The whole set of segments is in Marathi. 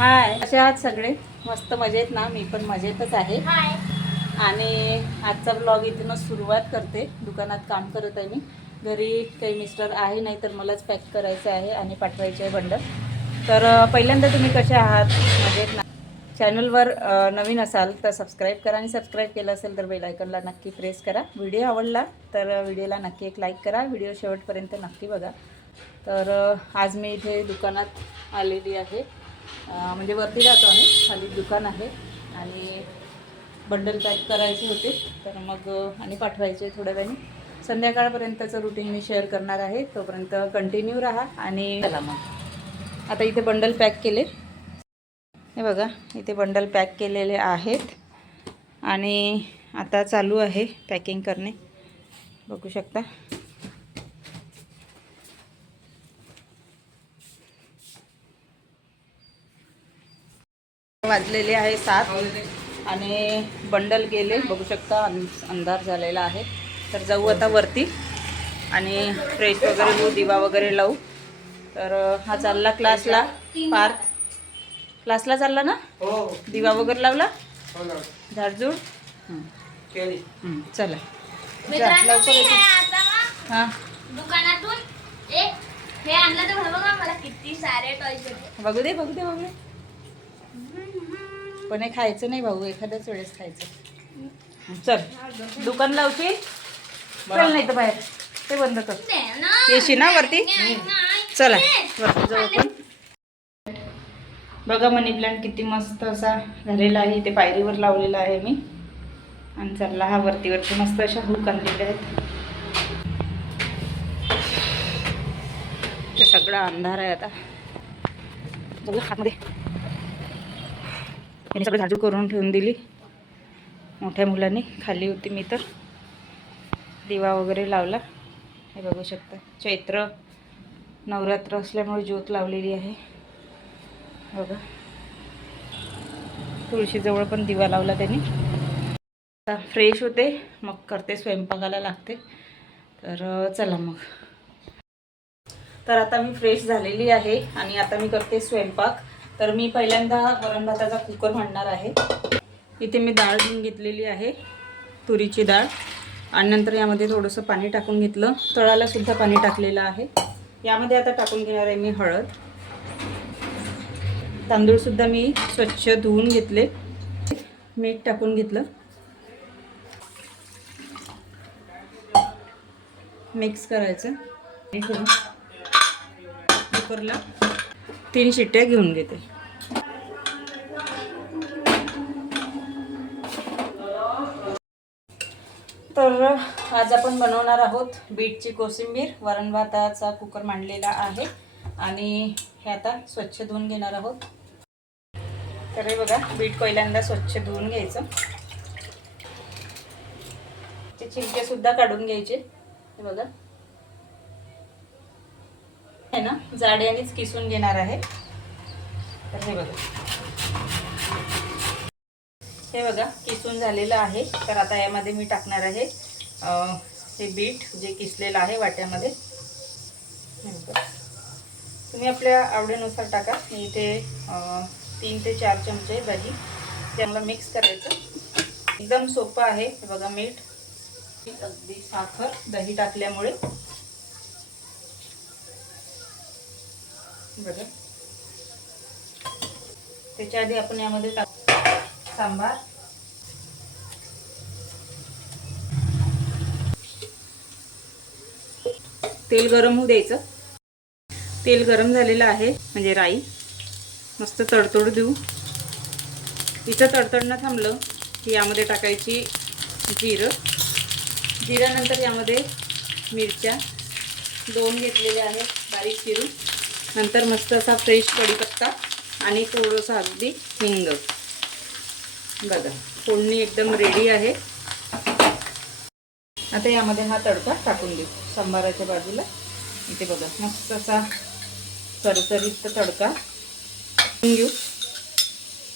हाय. कसे आहात सगळे मस्त मजेत ना? मी पण मजेतच आहे. हाय. आणि आजचा ब्लॉग इथूनच सुरुवात करते. दुकानात काम करत आहे मी. घरी काही मिस्टर आहे नाही तर मलाच पॅक करायचं आहे आणि पाठवायचे आहे बंडल तर पहिल्यांदा तुम्ही कसे आहात? मजेत ना? चॅनलवर नवीन असाल तर सबस्क्राईब करा आणि सबस्क्राईब केलं असेल तर बेल आयकनला नक्की प्रेस करा. व्हिडिओ आवडला तर व्हिडिओला नक्की एक लाईक करा. व्हिडिओ शेवटपर्यंत नक्की बघा. तर आज मी इथे दुकानात आलेली आहे. म्हणजे वरती जातो आम्ही. खाली दुकान आहे. आणि बंडल पॅक करायचे होते. तर मग आणि पाठवायचे थोड्या वेळाने. संध्याकाळपर्यंतचं रुटीन मी शेअर करणार आहे. तोपर्यंत कंटिन्यू राहा आणि चला मग. आता इथे बंडल पॅक केले. हे बघा इथे बंडल पॅक केलेले आहेत. आणि आता चालू आहे पॅकिंग करणे. बघू शकता. वाजलेले आहे सात. आणि बंडल गेले. बघू शकता अं- अंधार झालेला आहे. तर जाऊ आता वरती. आणि फ्रेश वगैरे होऊ दिवा वगैरे लावू. तर हा चालला क्लासला पार्थ. क्लासला चालला ना? हो. दिवा वगैरे लावला? हो झाडझूड? हं, केली. हं, चला. हां. दुकानातून. एक हे आणलं तर बघा बघा मला किती सारे टॉयज होते बघू दे बघू दे बघू दे. पण हे खायचं नाही भाऊ एखाद्याच वेळेस खायचं. चल दुकान लावशील? चल नाही तर बाहेर. ते बंद कर. येशी ना वरती? चला वरती जाऊ आपण. बघा मनी प्लांट किती मस्त असा झालेला आहे. ते पायरीवर लावलेला आहे मी. आणि चालला हा वरतीवरती मस्त अशा हुक आणलेल्या आहेत. ते सगळा अंधार आहे आता. बघा हातमध्ये. यांनी सगळं झाडू करून ठेवून दिली. मोठ्या मुलांनी. खाली होती मी तर. दिवा वगैरे लावला. हे बघू शकता. चैत्र नवरात्र असल्यामुळे ज्योत लावलेली आहे. बघा. तुळशीजवळ पण दिवा लावला त्यांनी. आता फ्रेश होते. मग करते स्वयंपाकाला लागते. तर चला मग. तर आता मी फ्रेश झालेली आहे आणि आता मी करते स्वयंपाक. तर मी पहिल्यांदा वरण भाताचा कुकर म्हणणार आहे. इथे मी डाळ घेऊन घेतलेली आहे तुरीची डाळ. आणि नंतर यामध्ये थोडंसं पाणी टाकून घेतलं. तळाला सुद्धा पाणी टाकलेलं आहे. यामध्ये आता टाकून घेणार आहे मी हळद. तांदूळसुद्धा मी स्वच्छ धुवून घेतले. मीठ टाकून घेतलं. मिक्स करायचं. कुकरला तीन शिट्ट्या घेऊन घेते. तर आज आपण बनवणार आहोत बीटची कोशिंबीर. वरण भाताचा कुकर मांडलेला आहे आणि हे आता स्वच्छ धुवून घेणार आहोत. तर हे बघा बीट पहिल्यांदा स्वच्छ धुवून घ्यायचं. ते छिलके सुद्धा काढून घ्यायचे. हे बघा. आहे ना? जाड्यानेच किसून घेणार आहे. तर हे बघा. हे बघा किसून झालेलं आहे. तर आता यामध्ये मी टाकणार आहे हे बीट जे किसलेलं आहे वाट्यामध्ये. तुम्ही आपल्या आवडीनुसार टाका. मी इथे तीन ते चार चमचे दही चांगलं मिक्स करायचं. एकदम सोपं आहे. बघा मीठ. अगदी साखर दही टाकल्यामुळे. बघा त्याच्या आधी आपण यामध्ये टाक सांबार. तेल गरम होऊ द्यायचं. तेल गरम झालेलं आहे म्हणजे राई. मस्त तडतड देऊ. इथं तडतडणं थांबलं की यामध्ये टाकायची जिरं. जिऱ्यानंतर यामध्ये मिरच्या. दोन घेतलेल्या आहेत बारीक चिरून. नंतर मस्त असा फ्रेश कढीपत्ता आणि थोडंसं अगदी हिंग. बघा फोडणी एकदम रेडी आहे. आता यामध्ये हा तडका टाकून देऊ सांबाराच्या बाजूला. इथे बघा मस्त असा सरसरीत तडका घेऊ.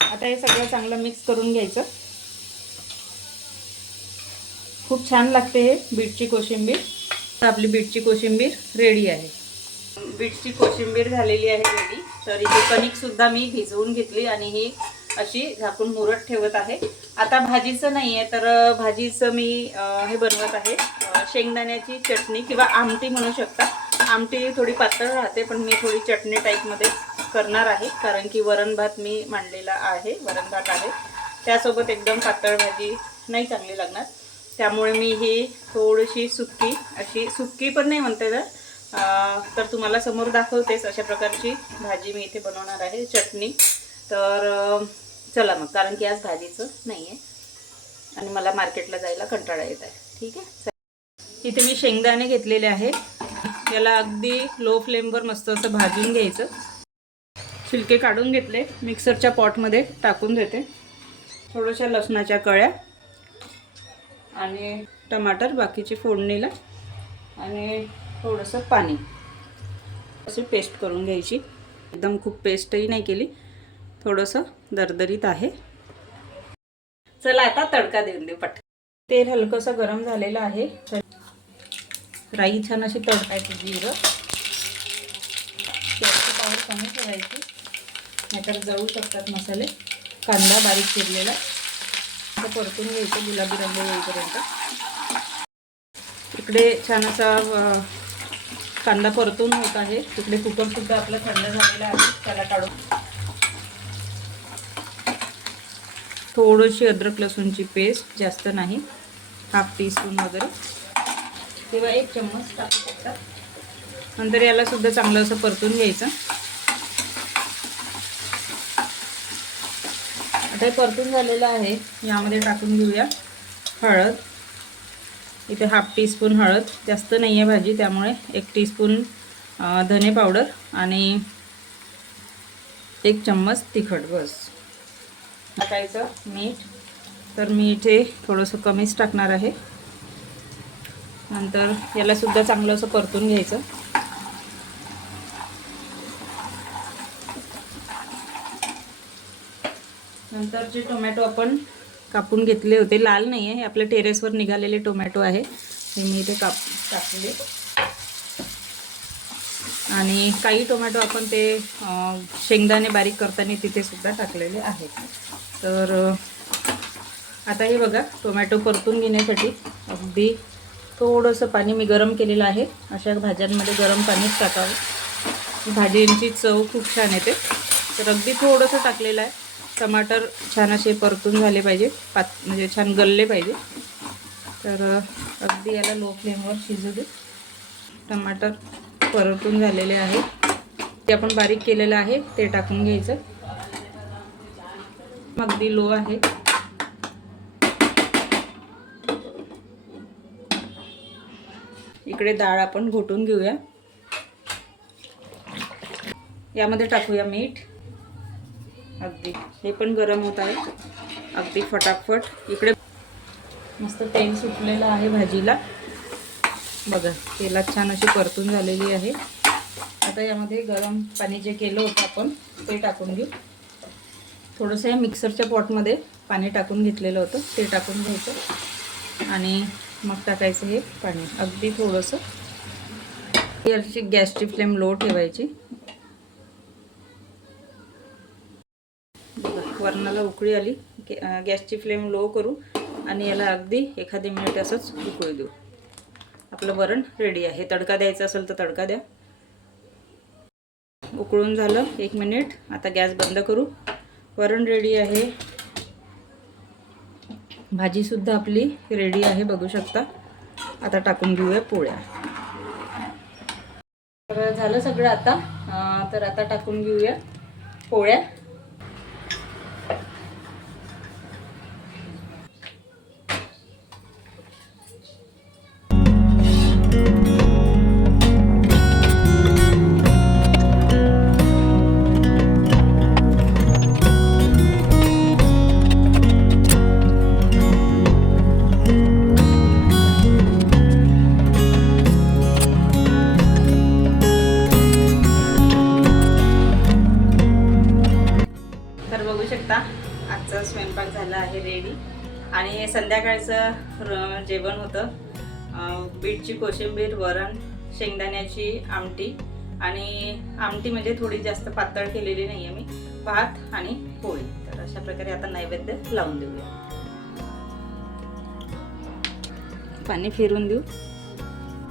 आता हे सगळं चांगलं मिक्स करून घ्यायचं. खूप छान लागते हे बीटची कोशिंबीर. तर आपली बीटची कोशिंबीर रेडी आहे. बीटची कोशिंबीर झालेली आहे रेडी तर इथे कणिकसुद्धा मी भिजवून घेतली आणि ही अशी झाकून मुरत ठेवत आहे. आता भाजीचं नाही आहे तर भाजीचं मी हे बनवत आहे. शेंगदाण्याची चटणी किंवा आमटी म्हणू शकता. आमटी थोडी पातळ राहते पण मी थोडी चटणी टाईपमध्ये करणार आहे कारण की वरण भात मी मांडलेला आहे वरण भात आहे. त्यासोबत एकदम पातळ भाजी नाही चांगली लागणार. त्यामुळे मी ही थोडीशी सुक्की अशी सुक्की पण नाही म्हणते तर तर तुम्हाला समोर दाखवतेच अशा प्रकारची भाजी मी इथे बनवणार आहे चटणी. तर चला मग कारण की आज भाजीचं नाही आहे आणि मला मार्केटला जायला कंटाळा येत आहे. ठीक आहे? इथे मी शेंगदाणे घेतलेले आहे. याला अगदी लो फ्लेमवर मस्त असं भाजून घ्यायचं. छिलके काढून घेतले. मिक्सरच्या पॉटमध्ये टाकून देते. थोड्याशा लसणाच्या कळ्या आणि टमाटर बाकीची फोडणीला. आणि थोडंसं पाणी. अशी पेस्ट करून घ्यायची. एकदम खूप पेस्टही नाही केली. थोडंसं दरदरीत आहे. चला आता तडका देऊन देऊ पट तेल हलकंसं गरम झालेलं आहे. राई छान अशी तडकायची जिरं. त्याची पावर कमी ठेवायची. नाहीतर जळू शकतात मसाले. कांदा बारीक चिरलेला. असं परतून घ्यायचं गुलाबी रंग येईपर्यंत. इकडे छान असा कांदा परतून होत आहे. तिकडे कुकरसुद्धा आपला थंड झालेला आहे. त्याला काढून थोडीशी अद्रक लसूणची पेस्ट जास्त नाही. हाफ टीस्पून वगैरे. किंवा एक चम्मच टाकू शकता. नंतर याला सुद्धा चांगलं असं परतून घ्यायचं. आता हे परतून झालेलं आहे. यामध्ये टाकून घेऊया हळद. इथे हाफ टीस्पून हळद जास्त नाही आहे भाजी त्यामुळे एक टीस्पून धने पावडर आणि एक चम्मच तिखट बस. टाकायचं मीठ. तर मीठ हे थोडंसं कमीच टाकणार आहे. नंतर यालासुद्धा चांगलं असं परतून घ्यायचं. नंतर जे टोमॅटो आपण कापून घेतले होते. लाल नाही आहे हे आपल्या टेरेसवर निघालेले टोमॅटो आहे. हे मी इथे काप टाकले. आणि काही टोमॅटो आपण ते शेंगदाणे बारीक करताना तिथे सुद्धा टाकलेले आहेत. तर आता हे बघा टोमॅटो परतून घेण्यासाठी अगदी थोडंसं पाणी मी गरम केलेलं आहे. अशा भाज्यांमध्ये गरम पाणीच टाकावं. भाजींची चव खूप छान येते. तर अगदी थोडंसं टाकलेलं आहे. टमाटर छान असे परतून झाले पाहिजे पात म्हणजे छान गलले पाहिजे. तर अगदी याला लो फ्लेमवर शिजू दे टमाटर परतून झालेले आहे ते आपण बारीक केलेलं आहे ते टाकून घ्यायचं. अगदी लो आहे. इकडे डाळ आपण घोटून घेऊया. यामध्ये टाकूया मीठ. अगदी. हे पण गरम होत आहे. अगदी फटाफट. इकडे मस्त तेल सुटलेलं आहे भाजीला. बघा तेलात छान अशी परतून झालेली आहे. आता यामध्ये गरम पाणी जे केलं होतं आपण ते टाकून घेऊ. थोडंसं या मिक्सरच्या पॉटमध्ये पाणी टाकून घेतलेलं होतं ते टाकून घ्यायचं. आणि मग टाकायचं हे पाणी. अगदी थोडंसं. गॅसची फ्लेम लो ठेवायची. वरणाला उकळी आली. गॅसची फ्लेम लो करू आणि याला अगदी एखादी मिनिट असंच उकळी देऊ. आपलं वरण रेडी आहे. तडका द्यायचा असेल तर तडका द्या. उकळून झालं. एक मिनिट. आता गॅस बंद करू. वरण रेडी आहे. भाजीसुद्धा आपली रेडी आहे बघू शकता. आता टाकून घेऊया पोळ्या. तर झालं सगळं आता. तर आता टाकून घेऊया पोळ्या. आहे रेडी. आणि संध्याकाळचं जेवण होतं. बीटची कोशिंबीर वरण शेंगदाण्याची आमटी. आणि आमटी म्हणजे थोडी जास्त पातळ केलेली नाही आहे मी. भात आणि पोळी. तर अशा प्रकारे आता नैवेद्य लावून देऊया. पाणी फिरून देऊ.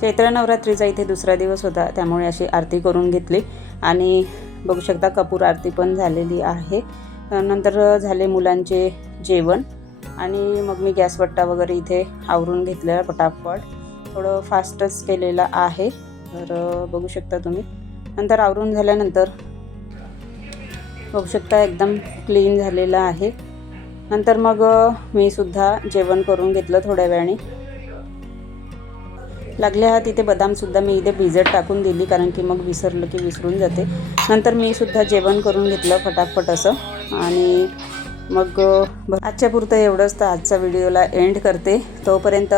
चैत्र नवरात्रीचा इथे दुसरा दिवस होता. त्यामुळे अशी आरती करून घेतली. आणि बघू शकता कपूर आरती पण झालेली आहे. नंतर झाले मुलांचे जेवण. आणि मग मी गॅसवट्टा वगैरे इथे आवरून घेतलेला पटापट. थोडं फास्टच केलेलं आहे. तर बघू शकता तुम्ही. नंतर आवरून झाल्यानंतर बघू शकता एकदम क्लीन झालेलं आहे. नंतर मग मी सुद्धा जेवण करून घेतलं थोड्या वेळाने. लागले हा तिथे बदामसुद्धा मी इथे भिजत टाकून दिली कारण की मग विसरलं की विसरून जाते. नंतर मी सुद्धा जेवण करून घेतलं फटाफट असं. आणि मग आजच्या पुरतं एवढंच तर आजचा व्हिडिओला एंड करते. तोपर्यंत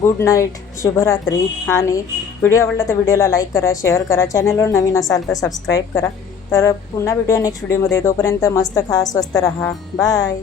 गुड नाईट शुभरात्री आणि व्हिडिओ आवडला तर व्हिडिओला लाईक करा शेअर करा. चॅनलवर नवीन असाल तर सबस्क्राईब करा. तर पुन्हा व्हिडिओ नेक्स्ट व्हिडिओमध्ये तोपर्यंत मस्त खा स्वस्त राहा. बाय